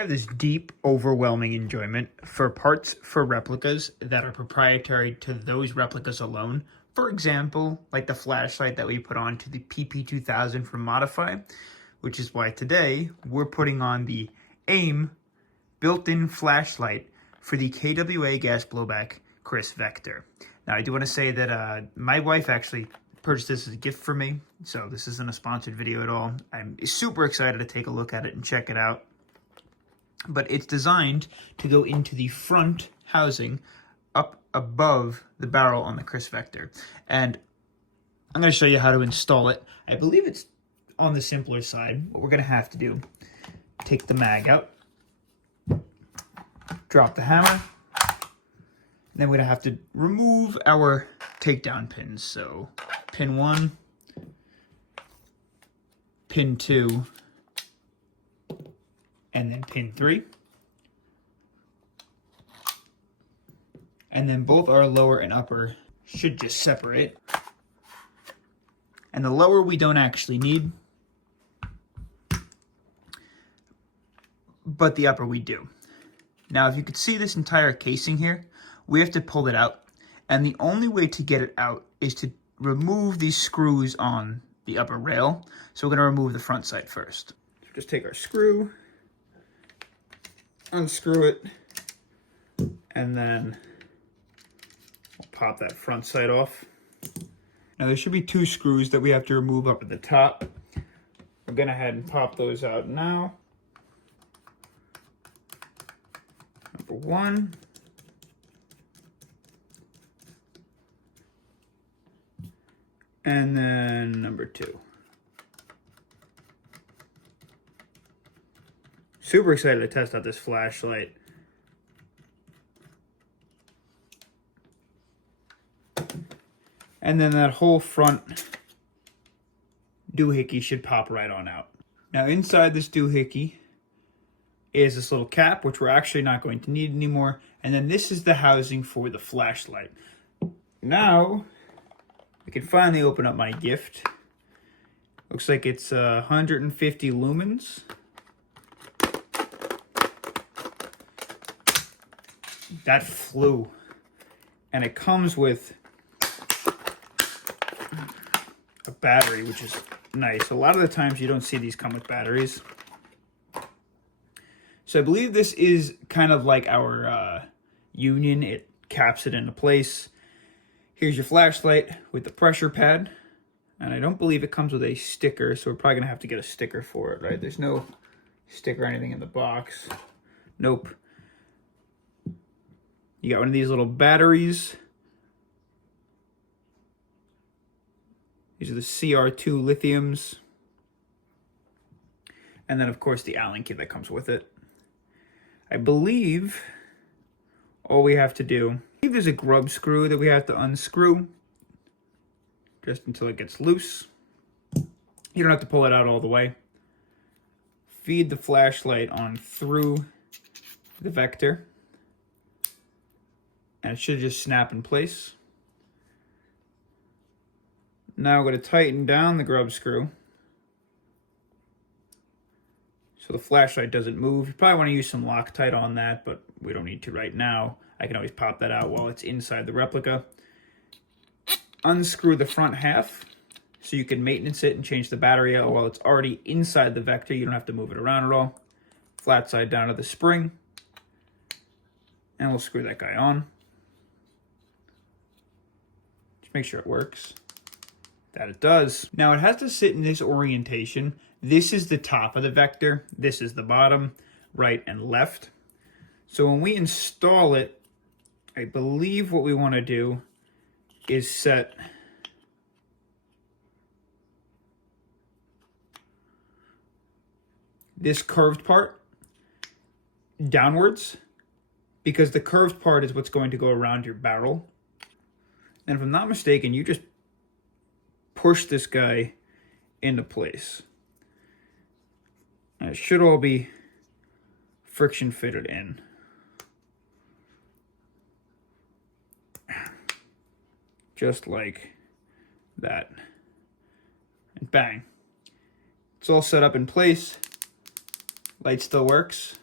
I have this deep, overwhelming enjoyment for parts for replicas that are proprietary to those replicas alone. For example, like the flashlight that we put on to the PP2000 from Modify, which is why today we're putting on the AIM built-in flashlight for the KWA gas blowback Kriss Vector. Now, I do want to say that my wife actually purchased this as a gift for me, so this isn't a sponsored video at all. I'm super excited to take a look at it and check it out. But it's designed to go into the front housing up above the barrel on the Kriss Vector. And I'm going to show you how to install it. I believe it's on the simpler side. What we're going to have to do, take the mag out, drop the hammer, and then we're going to have to remove our takedown pins. So pin 1, pin 2, and then pin 3. And then both our lower and upper should just separate. And the lower we don't actually need, but the upper we do. Now, if you could see this entire casing here, we have to pull it out. And the only way to get it out is to remove these screws on the upper rail. So we're going to remove the front side first. So just take our screw, unscrew it, and then we'll pop that front side off. Now there should be 2 screws that we have to remove up at the top. We're going to head and pop those out now. Number 1. And then number 2. Super excited to test out this flashlight. And then that whole front doohickey should pop right on out. Now inside this doohickey is this little cap, which we're actually not going to need anymore. And then this is the housing for the flashlight. Now, we can finally open up my gift. Looks like it's 150 lumens. That flew. And it comes with a battery, which is nice. A lot of the times you don't see these come with batteries. So I believe this is kind of like our union. It caps it into place. Here's your flashlight with the pressure pad. And I don't believe it comes with a sticker, so we're probably going to have to get a sticker for it, right? There's no sticker or anything in the box. Nope. You got one of these little batteries. These are the CR2 lithiums. And then, of course, the Allen kit that comes with it. I believe all we have to do, I believe there's a grub screw that we have to unscrew just until it gets loose. You don't have to pull it out all the way. Feed the flashlight on through the Vector. And it should just snap in place. Now we're going to tighten down the grub screw so the flashlight doesn't move. You probably want to use some Loctite on that, but we don't need to right now. I can always pop that out while it's inside the replica. Unscrew the front half so you can maintenance it and change the battery out while it's already inside the Vector. You don't have to move it around at all. Flat side down to the spring. And we'll screw that guy on. Just make sure it works. That it does. Now it has to sit in this orientation. This is the top of the Vector. This is the bottom, right and left. So when we install it, I believe what we want to do is set this curved part downwards, because the curved part is what's going to go around your barrel. And if I'm not mistaken, you just push this guy into place. And it should all be friction fitted in. Just like that. And bang. It's all set up in place. Light still works.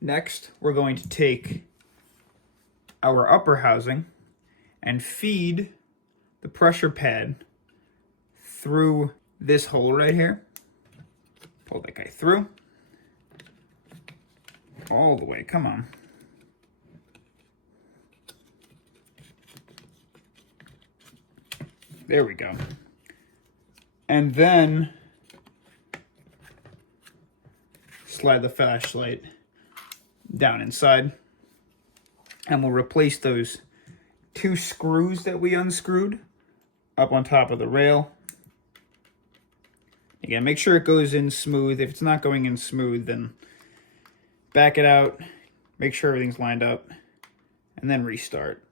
Next, we're going to take our upper housing and feed the pressure pad through this hole right here. Pull that guy through. All the way, come on. There we go. And then slide the flashlight down inside. And we'll replace those 2 screws that we unscrewed up on top of the rail. Again, make sure it goes in smooth. If it's not going in smooth, then back it out, make sure everything's lined up, and then restart.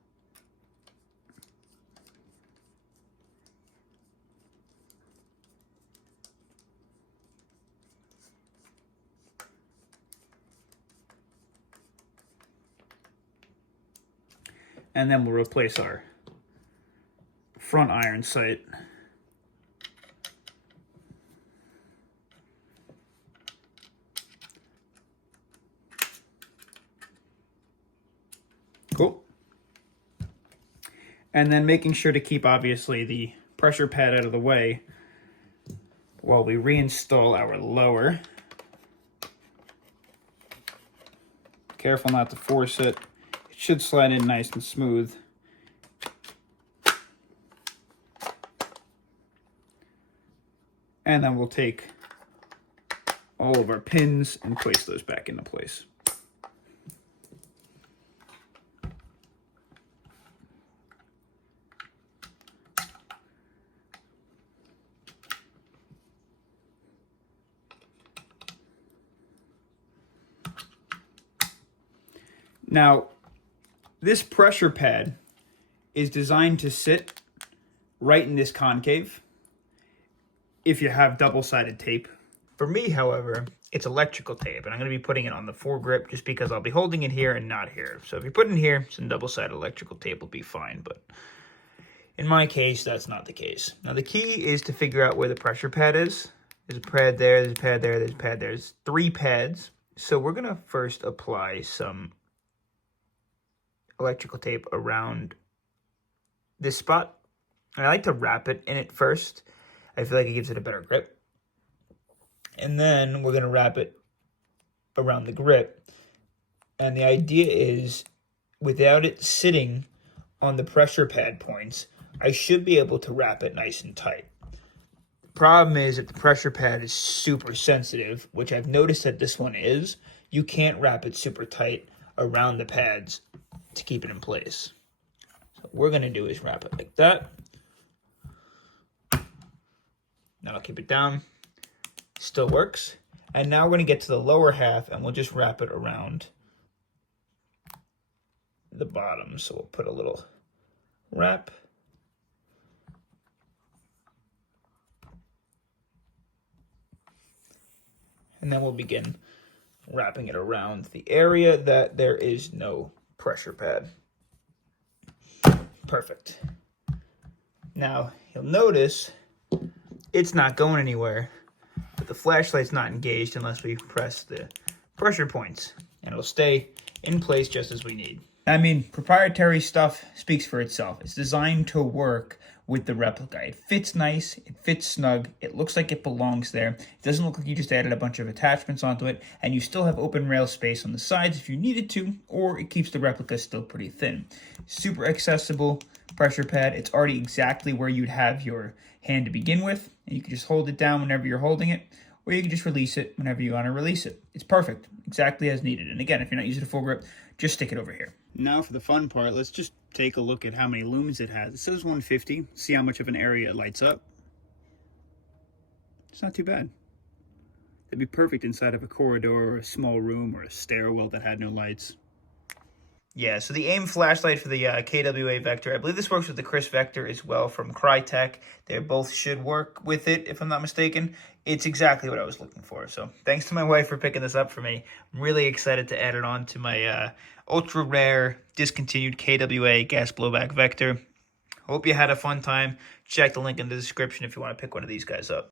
And then we'll replace our front iron sight. Cool. And then making sure to keep, obviously, the pressure pad out of the way while we reinstall our lower. Careful not to force it. It should slide in nice and smooth. And then we'll take all of our pins and place those back into place. Now, this pressure pad is designed to sit right in this concave if you have double-sided tape. For me, however, it's electrical tape, and I'm going to be putting it on the foregrip just because I'll be holding it here and not here. So if you put it in here, some double-sided electrical tape will be fine, but in my case, that's not the case. Now, the key is to figure out where the pressure pad is. There's a pad there, there's a pad there, there's a pad there. There's 3 pads. So we're going to first apply some electrical tape around this spot. And I like to wrap it in it first. I feel like it gives it a better grip. And then we're going to wrap it around the grip. And the idea is, without it sitting on the pressure pad points, I should be able to wrap it nice and tight. The problem is that the pressure pad is super sensitive, which I've noticed that this one is. You can't wrap it super tight around the pads to keep it in place. So what we're going to do is wrap it like that. That'll keep it down. Still works. And now we're going to get to the lower half, and we'll just wrap it around the bottom. So we'll put a little wrap. And then we'll begin wrapping it around the area that there is no pressure pad. Perfect. Now, you'll notice it's not going anywhere, but the flashlight's not engaged unless we press the pressure points, and it'll stay in place just as we need. I mean, proprietary stuff speaks for itself. It's designed to work with the replica. It fits nice, it fits snug, it looks like it belongs there. It doesn't look like you just added a bunch of attachments onto it, and you still have open rail space on the sides if you needed to, or it keeps the replica still pretty thin. Super accessible pressure pad. It's already exactly where you'd have your hand to begin with, and you can just hold it down whenever you're holding it, or you can just release it whenever you want to release it. It's perfect, exactly as needed. And again, if you're not using a full grip, just stick it over here. Now for the fun part, let's just take a look at how many lumens it has. It says 150. See how much of an area it lights up. It's not too bad. It'd be perfect inside of a corridor or a small room or a stairwell that had no lights. Yeah, so the AIM flashlight for the KWA Vector, I believe this works with the Kriss Vector as well from Crytek. They both should work with it, if I'm not mistaken. It's exactly what I was looking for. So thanks to my wife for picking this up for me. I'm really excited to add it on to my ultra rare discontinued KWA gas blowback Vector. Hope you had a fun time. Check the link in the description if you want to pick one of these guys up.